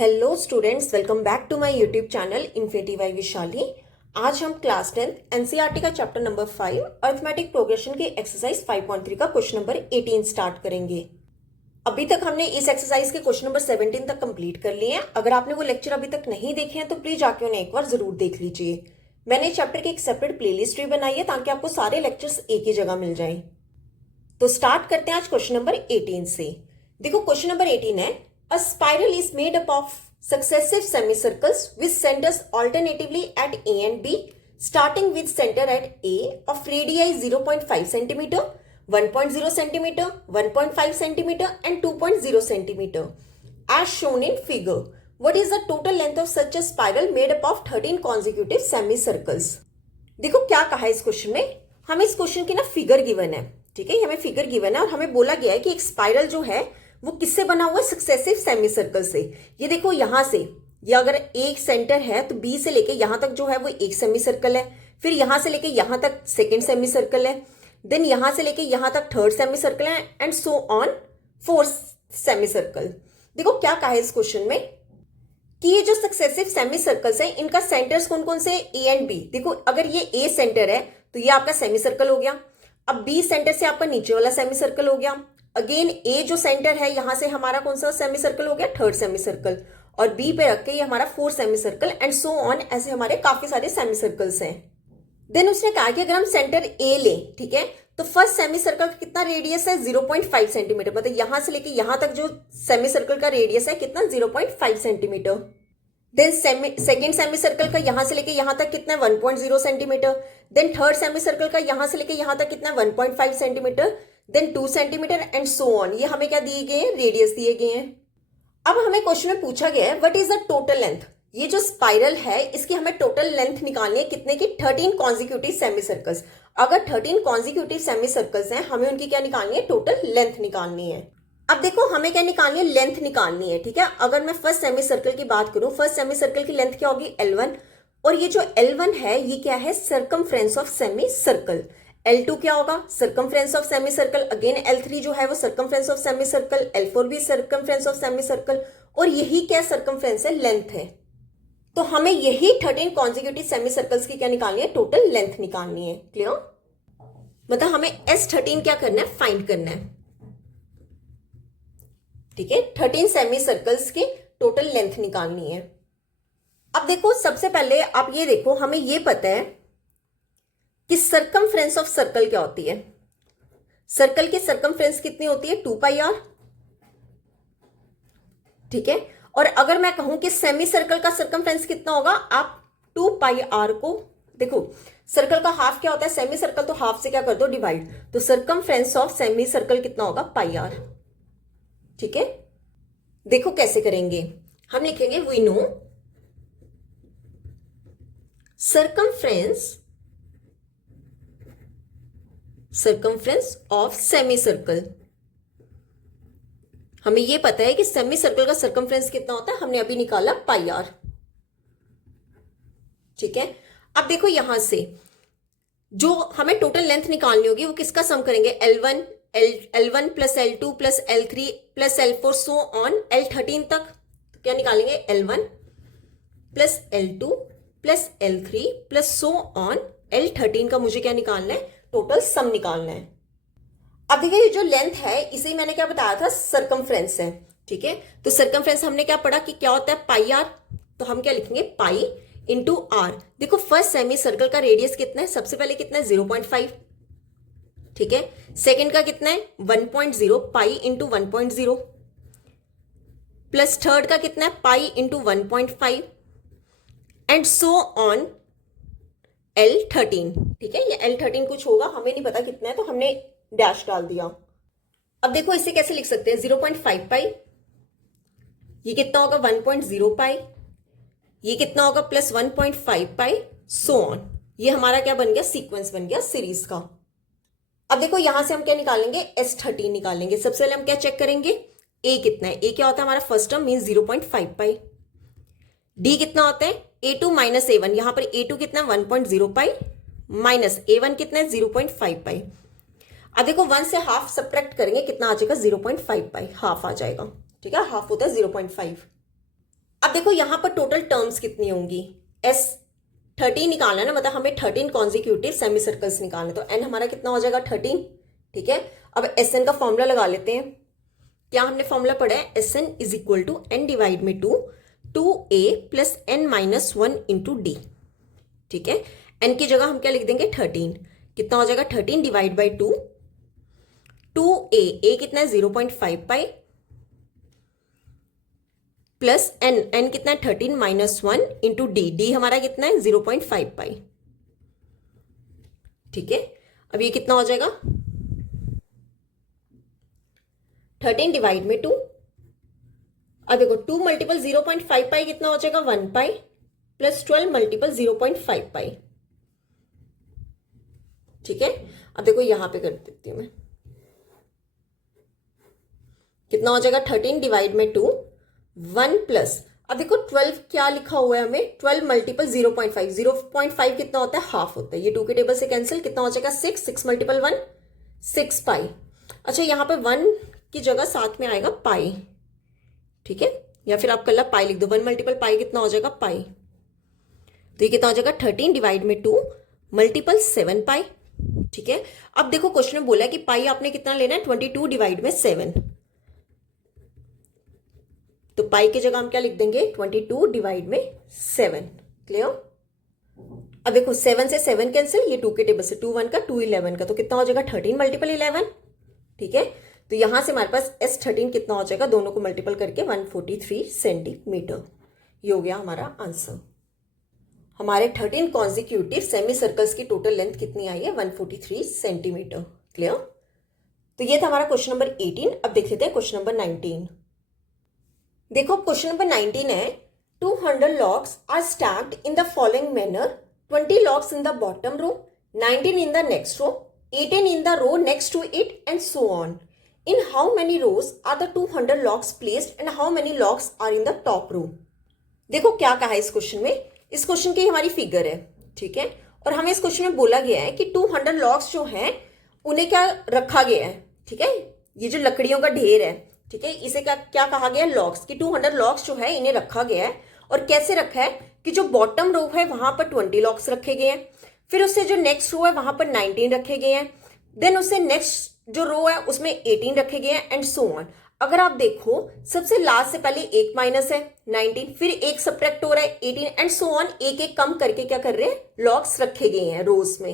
Hello students, welcome back to my YouTube channel infinity by Vishali. आज हम class 10 NCERT का chapter number 5 arithmetic progression के exercise 5.3 का question number 18 start करेंगे। अभी तक हमने इस एक्सरसाइज के क्वेश्चन नंबर 17 तक कंप्लीट कर लिए हैं। अगर आपने वो लेक्चर अभी तक नहीं देखे हैं तो प्लीज जाके उन्हें एक बार जरूर देख लीजिए। मैंने चैप्टर की एक सेपरेट प्लेलिस्ट भी बनाई है ताकि आपको सारे लेक्चर्स एक ही जगह मिल जाए। तो स्टार्ट करते हैं आज क्वेश्चन नंबर 18 से। देखो क्वेश्चन नंबर 18 है, a spiral is made up of successive semicircles with centers alternatively at A and B, starting with center at A of radii 0.5 cm, 1.0 cm, 1.5 cm and 2.0 cm as shown in figure. What is the total length of such a spiral made up of 13 consecutive semicircles? देखो क्या कहा है इस question में। हमें इस question की ना फिगर गिवन है, ठीक है, हमें फिगर गिवन है और हमें बोला गया है कि एक स्पाइरल जो है वो किससे बना हुआ है, सक्सेसिव सेमी सर्कल से। ये देखो यहां से, ये अगर एक सेंटर है तो बी से लेके यहां तक जो है वो एक सेमी सर्कल है, फिर यहां से लेके यहां तक सेकेंड सेमी सर्कल है, देन यहां से लेके यहां तक थर्ड सेमी सर्कल है and so on fourth semi circle. देखो क्या कहा है इस क्वेश्चन में कि ये जो सक्सेसिव सेमी सर्कल्स है इनका सेंटर्स कौन कौन से, ए एंड बी। देखो अगर ये ए सेंटर है तो ये आपका सेमी सर्कल हो गया। अब बी सेंटर से आपका नीचे वाला सेमी सर्कल हो गया। अगेन ए जो सेंटर है यहां से हमारा कौन सा सेमी सर्कल हो गया, थर्ड सेमी सर्कल, और बी पे रख के ये हमारा fourth semi circle and so on, ऐसे हमारे काफी सारे सेमी सर्कल्स हैं। देन उसने कहा कि अगर हम सेंटर ए लें, ठीक है, तो फर्स्ट सेमी सर्कल का कितना रेडियस है, 0.5 सेंटीमीटर, मतलब यहां से लेके यहां तक जो सेमी सर्कल का रेडियस है कितना, 0.5 centimetre. Then second semi circle का यहां से लेके यहां तक कितना है, 1.0 centimetre. Then third semi circle का यहां से लेके यहां तक कितना है, 1.5 centimetre, then 2 centimetre and so on. ये हमें क्या दिए गए हैं, रेडियस दिए गए हैं। अब हमें क्वेश्चन में पूछा गया है what is the total length. ये जो स्पाइरल है इसकी हमें टोटल लेंथ निकालनी है, कितने की, 13 कॉन्जिक्यूटिव सेमी सर्कल्स। अगर 13 कॉन्जिक्यूटिव सेमी सर्कल्स हैं हमें उनकी क्या निकालनी है, टोटल लेंथ निकालनी है। अब देखो हमें क्या निकालनी है, लेंथ निकालनी है, ठीक है। अगर मैं फर्स्ट सेमी सर्कल की बात करूं, फर्स्ट सेमी सर्कल की लेंथ क्या होगी, L1, और ये जो L1 है ये क्या है, circumference of semi circle. L2 क्या होगा, circumference of semi circle. Again L3 जो है वो circumference of semi circle, L4 भी सर्कमफ्रेंस ऑफ सेमी सर्कल, और यही क्या सर्कमफ्रेंस है, लेंथ है। तो हमें यही 13 कॉन्जिक्यूटिव सेमी सर्कल्स की क्या निकालनी है, टोटल लेंथ निकालनी है। क्लियर, मतलब हमें S13 क्या करना है, फाइंड करना है, ठीक है। 13 सेमी सर्कल्स की टोटल लेंथ निकालनी है। अब देखो सबसे पहले आप ये देखो, हमें ये पता है कि सर्कमफ्रेंस ऑफ सर्कल क्या होती है। सर्कल की सर्कमफ्रेंस कितनी होती है, 2πr, ठीक है। और अगर मैं कहूं कि सेमी सर्कल का सर्कमफ्रेंस कितना होगा, आप 2πr को देखो, सर्कल का हाफ क्या होता है, सेमी सर्कल, तो हाफ से क्या कर दो, डिवाइड, तो सर्कमफ्रेंस ऑफ सेमी सर्कल कितना होगा, πr, ठीक है। देखो कैसे करेंगे, हम लिखेंगे we know circumference of semi circle. हमें यह पता है कि सेमी सर्कल का सर्कमफ्रेंस कितना होता है, हमने अभी निकाला πr, ठीक है। अब देखो यहां से जो हमें टोटल लेंथ निकालनी होगी वो किसका सम करेंगे, L1 plus L2 plus L3 plus L4 so on L13 तक। तो क्या निकालेंगे, L1 plus L2 plus L3 plus so on L13 का मुझे क्या निकालना है, टोटल सम निकालना है। अब देखिए ये जो लेंथ है इसे मैंने क्या बताया था, सर्कमफ्रेंस है, ठीक है। तो सर्कमफ्रेंस हमने क्या पढ़ा कि क्या होता है, πr, तो हम क्या लिखेंगे, पाई इंटू आर। देखो फर्स्ट सेमी सर्कल का रेडियस कितना है, सबसे पहले कितना है, 0.5, ठीक है। सेकेंड का कितना है, 1.0, पाई इंटू 1.0, प्लस थर्ड का कितना है, pi into 1.5 and so on L13, ठीक है। ये L13 कुछ होगा, हमें नहीं पता कितना है, तो हमने डैश डाल दिया। अब देखो इसे कैसे लिख सकते हैं, 0.5 पाई, ये कितना होगा, 1.0 पाई, ये कितना होगा, प्लस 1.5 पाई, सो ऑन। ये हमारा क्या बन गया, सीक्वेंस बन गया सीरीज का। अब देखो यहां से हम क्या निकालेंगे, S13 निकालेंगे। सबसे पहले हम क्या चेक करेंगे, A कितना है, A क्या होता है हमारा फर्स्ट टर्म, मीन 0.5 पाई। D कितना होता है, A2 माइनस A1, यहां पर A2 कितना है, 1.0 पाई, माइनस A1 कितना है, 0.5 पाई। अब देखो 1 से हाफ सब्ट्रैक्ट करेंगे, कितना आ जाएगा, 0.5 पाई, हाफ आ जाएगा, ठीक है, हाफ होता है 0.5। अब देखो यहाँ पर टोटल टर्म्स कितनी होंगी, एस 13 निकालना है ना, मतलब हमें 13 कॉन्जिक्यूटिव सेमी सर्कल्स निकालने, तो एन हमारा कितना हो जाएगा 13। ठीक है, अब एस एन का फॉर्मूला लगा लेते हैं। क्या हमने फॉर्मूला पढ़ा है, S N is equal to N divide में 2a plus N minus 1 into D. ठीक है, एन की जगह हम क्या लिख देंगे 13, कितना हो जाएगा 13 डिवाइड बाई 2a कितना है 0.5 पाई प्लस एन कितना है 13 माइनस 1 इंटू डी हमारा कितना है 0.5 पाई। ठीक है, अब ये कितना हो जाएगा 13 डिवाइड में 2, अब देखो 2 मल्टीपल 0.5 पाई कितना हो जाएगा 1 पाई प्लस 12 मल्टीपल 0.5 पाई। ठीक है, अब देखो यहां पे कर देती हूं मैं, कितना हो जाएगा 13 डिवाइड में 2 1 प्लस, अब देखो 12 क्या लिखा हुआ है हमें, 12 मल्टीपल 0.5 कितना होता है हाफ होता है, ये 2 के टेबल से कैंसिल, कितना हो जाएगा 6 मल्टीपल 1 6 पाई। अच्छा यहाँ पे 1 की जगह साथ में आएगा पाई। ठीक है, या फिर आप कल पाई लिख दो, 1 मल्टीपल पाई कितना हो जाएगा पाई, तो ये कितना हो जाएगा 13 डिवाइड में 2 मल्टीपल 7 पाई। ठीक है, अब देखो क्वेश्चन में बोला है कि पाई आपने कितना लेना है 22 डिवाइड में 7, तो पाई की जगह हम क्या लिख देंगे 22 डिवाइड में 7। क्लियर, अब देखो 7 से 7 कैंसिल, ये 2 के टेबल से 2 1 का 2 11 का, तो कितना हो जाएगा 13 मल्टीपल 11। ठीक है, तो यहां से हमारे पास S13 कितना हो जाएगा, दोनों को मल्टीपल करके 143 सेंटीमीटर। ये हो गया हमारा आंसर। हमारे 13 कॉन्जिक्यूटिव सेमी सर्कल्स की टोटल लेंथ कितनी आई है 143 सेंटीमीटर। क्लियर, तो ये था हमारा क्वेश्चन नंबर 18। अब देख लेते हैं क्वेश्चन नंबर 19। देखो क्वेश्चन नंबर 19 है 200 logs are stacked in the following manner, 20 logs in the bottom row, 19 in the next row, 18 in the row next to it and so on. In how many rows are the 200 logs placed and how many logs are in the top row? देखो क्या कहा है इस question में, इस question की हमारी figure है। ठीक है, और हमें इस क्वेश्चन में बोला गया है कि 200 logs जो हैं उन्हें क्या रखा गया है। ठीक है, ये जो लकड़ियों का ढेर है, ठीक है, इसे क्या कहा गया है लॉग्स, कि 200 लॉग्स जो है इन्हें रखा गया है। और कैसे रखा है कि जो बॉटम रो है वहां पर 20 लॉग्स रखे गए हैं, फिर उससे जो नेक्स्ट रो है वहां पर 19 रखे गए हैं, देन उससे नेक्स्ट जो रो है उसमें 18 रखे गए हैं एंड सो ऑन। अगर आप देखो सबसे लास्ट से पहले एक माइनस है 19, फिर एक सब्ट्रैक्ट हो रहा है 18 एंड सो ऑन, एक एक कम करके क्या कर रहे हैं लॉग्स रखे गए हैं रोज में।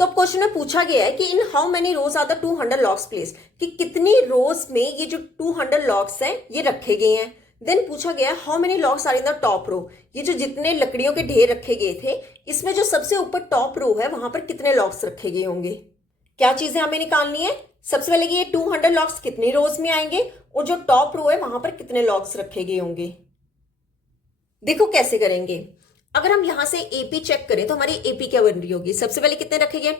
तो अब क्वेश्चन में पूछा गया है कि in how many rows are the 200 logs place, कि कितनी रोज में ये जो 200 लॉग्स हैं ये रखे गए हैं। देन पूछा गया है how many logs are in the top row, ये जो जितने लकड़ियों के ढेर रखे गए थे इसमें जो सबसे ऊपर टॉप रो है वहां पर कितने लॉग्स रखे गए होंगे। क्या चीजें हमें निकालनी है, सबसे पहले कि ये 200 लॉग्स कितनी रोज में आएंगे और जो टॉप रो है वहां पर कितने लॉग्स रखे गए होंगे। देखो कैसे करेंगे, अगर हम यहां से एपी चेक करें तो हमारी एपी क्या बन रही होगी, सबसे पहले कितने रखे गए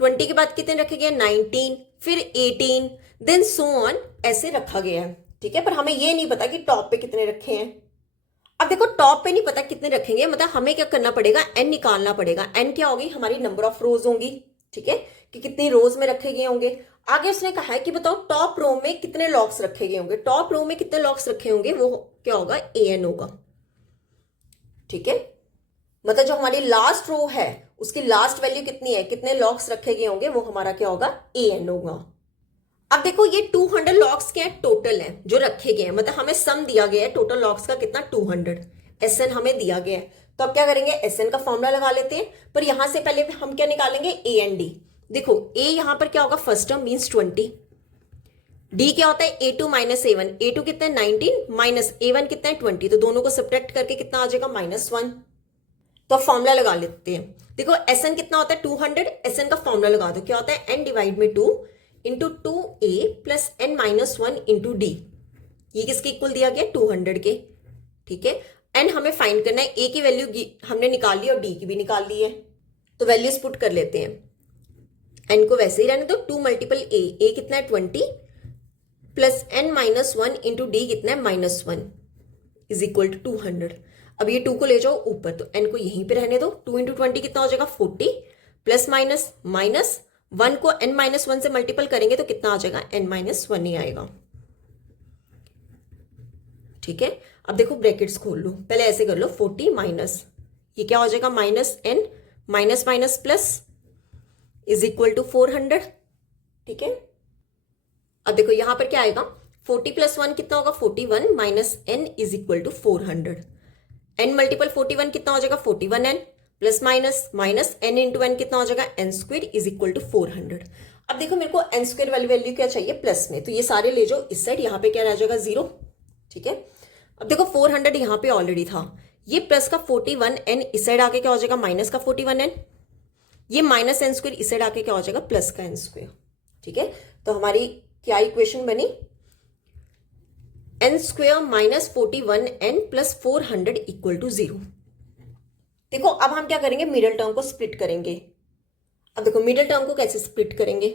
20 के बाद कितने रखे गए 19, फिर 18, देन सो ऑन, ऐसे रखा गया है। ठीक है, पर हमें ये नहीं पता कि टॉप पे कितने रखे हैं। अब देखो टॉप पे नहीं पता कितने रखेंगे, मतलब हमें क्या करना पड़ेगा एन निकालना पड़ेगा। एन क्या होगी हमारी नंबर ऑफ रोज होंगी। ठीक है, कि कितनी रोज में रखे गए होंगे। आगे उसने कहा है कि बताओ टॉप रो में कितने लॉक्स रखे गए होंगे, टॉप रो में कितने लॉक्स रखे होंगे, वो क्या होगा एन होगा। ठीक है, मतलब जो हमारी लास्ट रो है उसकी लास्ट वैल्यू कितनी है, कितने लॉक्स रखे गए होंगे, वो हमारा क्या होगा एन होगा। अब देखो ये 200 लॉक्स क्या है टोटल है जो रखे गए हैं, मतलब हमें सम दिया गया है टोटल लॉक्स का कितना 200, एसएन हमें दिया गया है। तो अब क्या करेंगे एसएन का फॉर्मूला लगा लेते हैं, पर यहां से पहले हम क्या निकालेंगे ए एंड डी। देखो ए यहां पर क्या होगा फर्स्ट टर्म मीन्स 20, डी क्या होता है a2 माइनस a1, a2 कितना है 19 माइनस a1 कितना है 20, तो दोनों को सब्ट्रैक्ट करके कितना आ जाएगा -1। तो फॉर्मूला लगा लेते हैं। देखो एसएन कितना होता है 200, एसएन का फॉर्मूला लगा दो, क्या होता है n डिवाइड में 2 into 2a plus n minus 1 into D. ये किसके इक्वल दिया गया 200 के। ठीक है, n हमें फाइंड करना है, a की वैल्यू हमने निकाल ली और d की भी निकाल ली है, तो वैल्यूज पुट कर लेते हैं। n को वैसे ही रहने दो, 2 मल्टीपल a कितना है 20 plus n minus 1 into D कितना है -1 इज इक्वल टू 200। अब ये 2 को ले जाओ ऊपर, तो n को यहीं पे रहने दो, 2 इंटू 20 कितना हो जाएगा 40 प्लस माइनस माइनस 1 को n माइनस 1 से मल्टीपल करेंगे तो कितना आ जाएगा n माइनस 1 ही आएगा। ठीक है, अब देखो ब्रैकेट्स खोल लो, पहले ऐसे कर लो 40 माइनस, ये क्या हो जाएगा minus n minus minus plus is equal to 400, ठीक है। अब देखो यहां पर क्या आएगा 40 प्लस 1 कितना होगा 41 minus n is equal to 400, n multiple 41 कितना हो जाएगा 41n plus minus minus n into N कितना हो जाएगा n square is equal to 400। अब देखो मेरे को n स्क्वायर वाली वैल्यू क्या चाहिए प्लस में, तो ये सारे ले जाओ इस साइड, यहाँ पे क्या रह जाएगा 0, ठीक है। अब देखो 400 यहाँ पे ऑलरेडी था, ये प्लस का 41n इस साइड आके क्या हो जाएगा माइनस का 41n, ये माइनस n स्क्वायर इस साइड आके क्या हो जाएगा प्लस का n स्क्वायर, ठीक है। तो हमारी क्या इक्वेशन बनी n square minus 41n plus 400 equal to 0। देखो अब हम क्या करेंगे मिडिल टर्म को स्प्लिट करेंगे। अब देखो मिडिल टर्म को कैसे स्प्लिट करेंगे,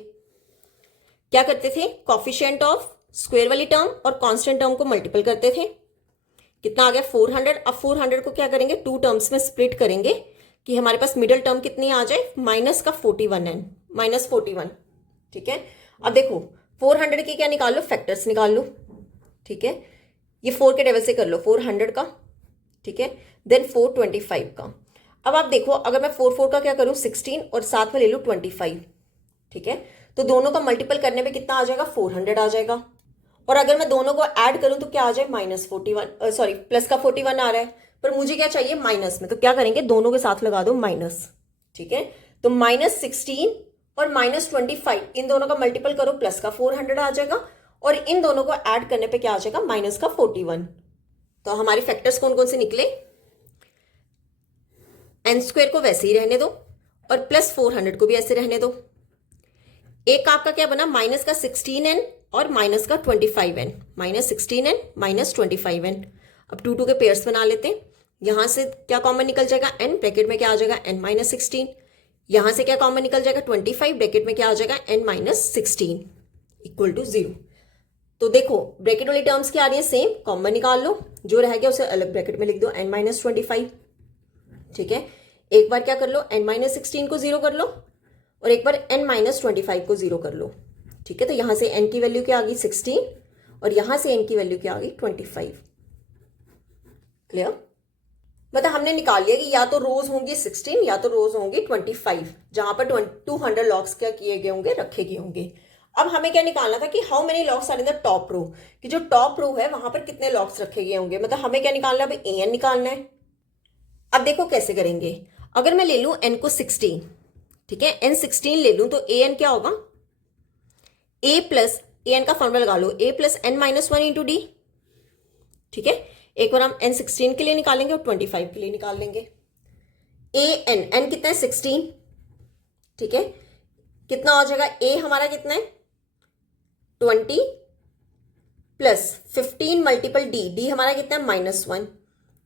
क्या करते थे कॉफिशिएंट ऑफ स्क्वायर वाली टर्म और कांस्टेंट टर्म को मल्टीपल करते थे, कितना आ गया 400। अब 400 को क्या करेंगे टू टर्म्स में स्प्लिट करेंगे कि हमारे पास मिडिल टर्म कितनी आ जाए माइनस का 41n माइनस 41, ठीक है। अब देखो 400 के क्या निकाल लो फैक्टर्स निकाल लो, ठीक है। ये 4 के टेबल से कर लो 400 का, ठीक है, देन 425 का। अब आप देखो अगर मैं 4 का क्या करूं 16 और साथ में ले लूं 25, ठीक है, तो दोनों का मल्टीपल करने पे कितना आ जाएगा 400 आ जाएगा। और अगर मैं दोनों को ऐड करूं तो क्या आ जाए माइनस 41 सॉरी प्लस का 41 आ रहा है, पर मुझे क्या चाहिए माइनस में, तो क्या करेंगे दोनों के साथ लगा दो माइनस, ठीक है। तो माइनस 16 और माइनस 25 इन दोनों का मल्टीपल करो प्लस का 400 आ जाएगा, और इन दोनों को ऐड करने पे क्या आ जाएगा माइनस का 41। तो हमारे फैक्टर्स कौन कौन से निकले, n स्क्वायर को वैसे ही रहने दो और प्लस 400 को भी ऐसे रहने दो। एक आपका क्या बना माइनस का 16n और माइनस का 25n, minus 16n minus 25n। अब 2 के पेयर्स बना लेते हैं, यहां से क्या कॉमन निकल जाएगा n, ब्रैकेट में क्या आ जाएगा n माइनस 16, यहां से क्या कॉमन निकल जाएगा 25, ब्रैकेट में क्या आ जाएगा n माइनस 16 इक्वल टू 0। तो देखो ब्रैकेट वाली टर्म्स क्या आ रही है सेम, कॉमन निकाल लो, जो रह गया उसे अलग ब्रैकेट में लिख दो n माइनस 25, ठीक है। एक बार क्या कर लो n माइनस 16 को 0 कर लो और एक बार n माइनस 25 को 0 कर लो, ठीक है। तो यहां से n की वैल्यू क्या आ गई 16 और यहां से n की वैल्यू क्या आ गई 25, क्लियर। मतलब हमने निकाल लिया कि या तो रोज होंगी 16 या तो रोज होंगी 25, जहां पर 200 लॉक्स क्या किए गए होंगे रखे गए होंगे। अब हमें क्या निकालना था कि how many logs are in the top row, कि जो टॉप रो है वहां पर कितने लॉक्स रखे गए होंगे, मतलब हमें क्या निकालना है भाई an निकालना है। अब देखो कैसे करेंगे, अगर मैं ले लूं n को 16, ठीक है, n 16 ले लूं तो an क्या होगा a प्लस an का फॉर्मूला लगा लो a plus n minus 1 into D, ठीक है। एक बार हम n 16 के लिए निकालेंगे और 25 के लिए निकाल लेंगे। n कितना है 16, ठीक है, कितना हो जाएगा a हमारा कितना है 20 प्लस 15 मल्टीपल d हमारा कितना है माइनस 1,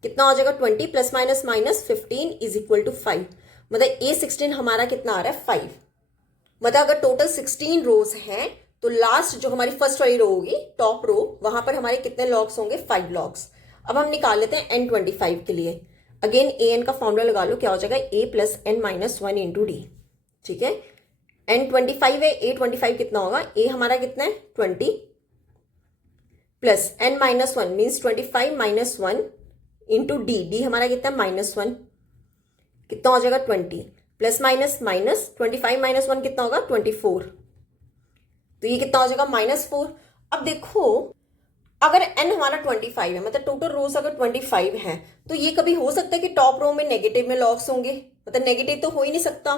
कितना हो जाएगा 20 plus minus minus 15 is equal to 5, मतलब a16 हमारा कितना आ रहा है 5। मतलब अगर टोटल 16 रोज हैं तो लास्ट जो हमारी फर्स्ट वाली रो होगी टॉप रो, वहां पर हमारे कितने लॉग्स होंगे 5 लॉग्स। अब हम निकाल लेते हैं n25 के लिए, अगेन an का फॉर्मूला लगा लो, क्या हो जाएगा a plus n minus 1 into D, ठीक है। n25 है, a25 कितना होगा, a हमारा कितना है 20 plus n minus 1 means 25 minus 1 into D हमारा कितना है माइनस 1, कितना हो जाएगा 20 प्लस माइनस माइनस 25 माइनस 1 कितना होगा 24, तो ये कितना हो जाएगा माइनस 4। अब देखो अगर n हमारा 25 है, मतलब टोटल रोज अगर 25 है, तो ये कभी हो सकता है कि टॉप रो में नेगेटिव में लॉग्स होंगे, मतलब नेगेटिव तो हो ही नहीं सकता।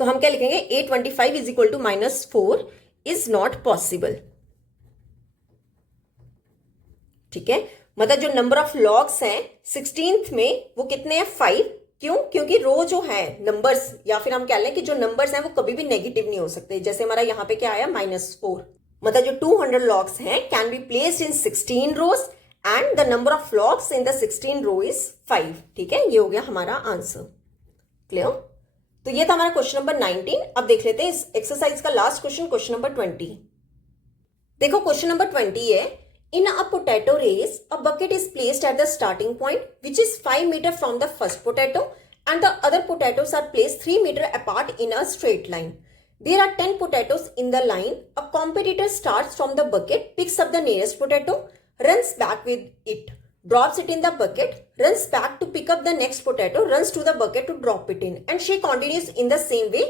तो हम क्या लिखेंगे a25 is equal to minus 4 is not possible, ठीक है। मतलब जो नंबर ऑफ लॉग्स हैं 16th में वो कितने हैं 5, क्यों, क्योंकि रो जो है नंबर्स या फिर हम कह लें कि जो नंबर्स हैं वो कभी भी नेगेटिव नहीं हो सकते, जैसे हमारा यहाँ पे क्या आया -4, मतलब जो 200 लॉग्स हैं can be placed in 16 rows and the number of logs in the 16 row is 5, ठीक है। ये हो गया हमारा आंसर, क्लियर। तो ये था हमारा क्वेश्चन नंबर 19। अब देख लेते हैं इस एक्सरसाइज का लास्ट क्वेश्चन, क्वेश्चन नंबर 20। देखो क्वेश्चन नंबर 20 है, in a potato race a bucket is placed at the starting point which is 5 meter from the first potato and the other potatoes are placed 3 meter apart in a straight line. There are 10 potatoes in the line. A competitor starts from the bucket, picks up the nearest potato, runs back with it. drops it in the bucket, runs back to pick up the next potato, runs to the bucket to drop it in, and she continues in the same way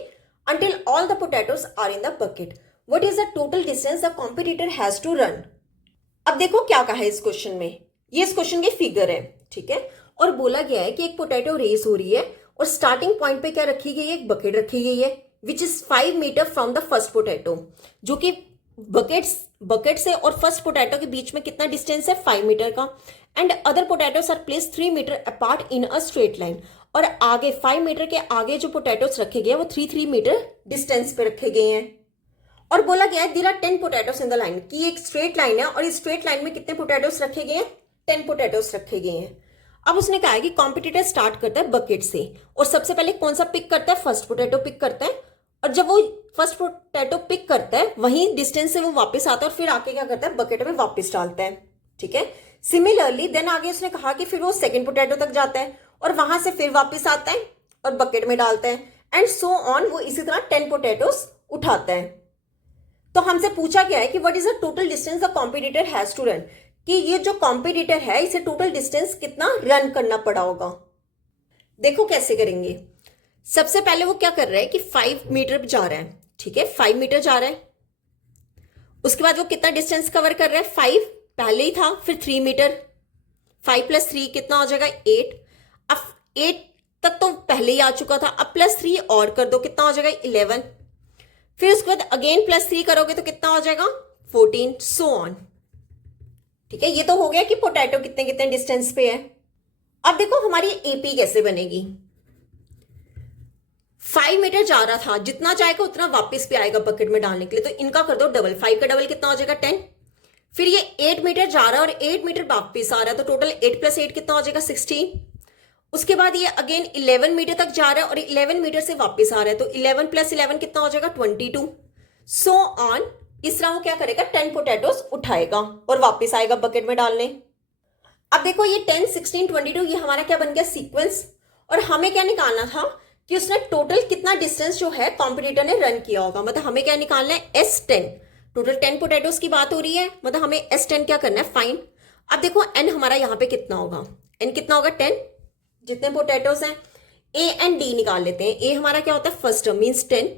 until all the potatoes are in the bucket. What is the total distance the competitor has to run? अब देखो क्या कहा है इस question में, ये इस question की फिगर है, ठीक है, और बोला गया है कि एक पोटैटो रेस हो रही है और स्टार्टिंग पॉइंट पे क्या रखी गई है, एक बकेट रखी गई है which is 5 metre from the first potato, जो कि बकेट से और फर्स्ट पोटैटो के बीच में कितना डिस्टेंस है, 5 मीटर का, and other potatoes are place 3 metre apart in a straight line, और आगे 5 मीटर के आगे जो पोटैटोस रखे गए हैं वो 3 मीटर डिस्टेंस पे रखे गए हैं। और बोला गया है there are 10 potatoes in the line, कि एक स्ट्रेट लाइन है और इस स्ट्रेट लाइन में कितने पोटैटोस रखे गए हैं, 10 पोटैटोस रखे गए हैं। अब उसने कहा है कि कॉम्पिटिटर स्टार्ट करता है बकेट से और सबसे पहले कौन सा पिक करता है, फर्स्ट पोटैटो पिक करता है, और जब वो फर्स्ट पोटैटो पिक करता है वहीं डिस्टेंस से वो वापस आता है और फिर आके क्या करता है, बकेट में वापस डालता है, ठीक है। सिमिलरली देन आगे उसने कहा कि फिर वो सेकंड पोटैटो तक जाता है और वहां से फिर वापस आता है और बकेट में डालता है, एंड सो ऑन, वो इसी तरह 10 पोटैटोस उठाता है। तो हमसे पूछा गया है कि what is the total distance the competitor has to run, कि ये जो कॉम्पिटिटर है इसे टोटल डिस्टेंस कितना रन करना पड़ा होगा। देखो कैसे करेंगे। सबसे पहले वो क्या कर रहा है कि 5 मीटर जा रहा है, ठीक है, 5 मीटर जा रहा है। उसके बाद वो कितना डिस्टेंस कवर कर रहा है, 5 पहले ही था, फिर 3 मीटर, 5 + 3 कितना हो जाएगा, 8। अब 8 तक तो पहले ही आ चुका था, अब +3 और कर दो, कितना हो जाएगा, 11। फिर उसके बाद अगेन +3 करोगे तो कितना हो जाएगा, 14, सो ऑन, ठीक है। ये तो हो गया कि पोटैटो कितने कितने डिस्टेंस पे है। अब देखो हमारी एपी कैसे बनेगी। 5 मीटर जा रहा था, जितना जाएगा उतना वापस पे आएगा बकेट में डालने के लिए, तो इनका कर दो डबल, 5 का डबल कितना हो जाएगा, 10। फिर ये 8 मीटर जा रहा है और 8 मीटर वापस आ रहा है, तो टोटल 8 + 8 कितना हो जाएगा, 16। उसके बाद ये अगेन 11 मीटर तक जा रहा है और 11 मीटर से वापस आ रहा है, तो 11 + 11 कितना हो जाएगा, 22, सो ऑन। इस तरह वो क्या करेगा, 10 पोटैटोस उठाएगा और वापस आएगा बकेट में डालने। अब देखो ये 10, 16, 22 ये हमारा क्या बन गया, सीक्वेंस, और हमें क्या निकालना था कि उसने टोटल कितना डिस्टेंस जो है कॉम्पिटिटर ने रन किया होगा, मतलब हमें क्या निकालना है, S10, टोटल 10 पोटैटोस की बात हो रही है, मतलब हमें S10 क्या करना है, फाइन। अब देखो n हमारा यहाँ पे कितना होगा, n कितना होगा, 10, जितने पोटैटोस हैं। A एंड D निकाल लेते हैं। A हमारा क्या होता है, फर्स्ट टर्म मीन्स 10,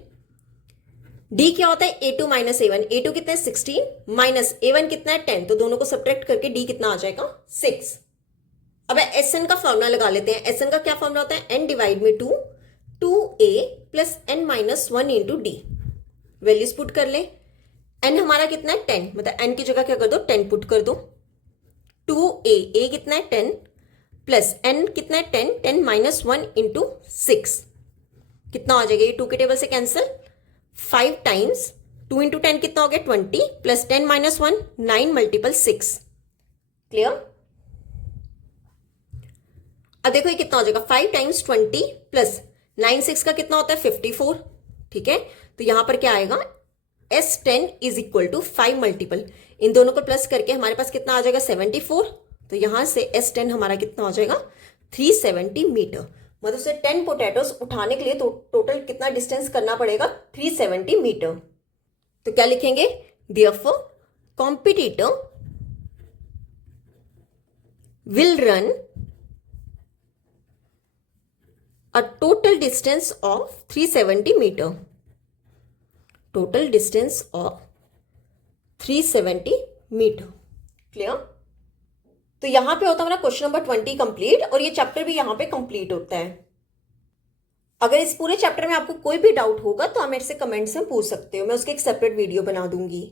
D क्या होता है, A2 - A1, A2 कितना है, 16, माइनस A1 कितना है, 10, तो दोनों को सब्ट्रैक्ट करके D कितना आ जाएगा, 6। अब SN का फॉर्मूला लगा लेते हैं। SN का क्या फॉर्मूला होता है, n/2 2a + n-1 × d, values put कर ले। n हमारा कितना है, 10, मतलब n की जगह क्या कर दो, 10 पुट कर दो। 2a, a कितना है, 10, प्लस n कितना है, 10, 10 - 1 × 6 कितना हो जाएगा, ये 2 के टेबल से कैंसिल, 5 टाइम्स 2 × 10 कितना हो गया, 20, प्लस 10 - 1 9 × 6, क्लियर। अब देखो ये कितना हो जाएगा, 5 टाइम्स 20 प्लस 9 6 का कितना होता है, 54, ठीक है। तो यहां पर क्या आएगा, S10 = 5 मल्टीपल, इन दोनों को प्लस करके हमारे पास कितना आ जाएगा, 74। तो यहां से S10 हमारा कितना हो जाएगा, 370 मीटर, मतलब से 10 पोटैटोस उठाने के लिए तो टोटल कितना डिस्टेंस करना पड़ेगा, 370 मीटर। तो क्या लिखेंगे, therefore competitor will run a total distance of 370 meter, total distance of 370 meter, clear. तो यहां पे होता है हमारा क्वेश्चन नंबर 20 कंप्लीट, और ये चैप्टर भी यहां पे कंप्लीट होता है। अगर इस पूरे चैप्टर में आपको कोई भी डाउट होगा तो आप मेरे से कमेंट्स में पूछ सकते हो, मैं उसकी एक सेपरेट वीडियो बना दूंगी।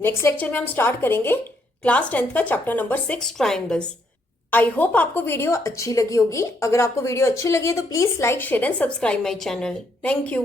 नेक्स्ट लेक्चर में हम स्टार्ट करेंगे क्लास 10th का chapter number 6 triangles. I hope आपको वीडियो अच्छी लगी होगी। अगर आपको वीडियो अच्छी लगी है तो please like, share and subscribe my channel. Thank you.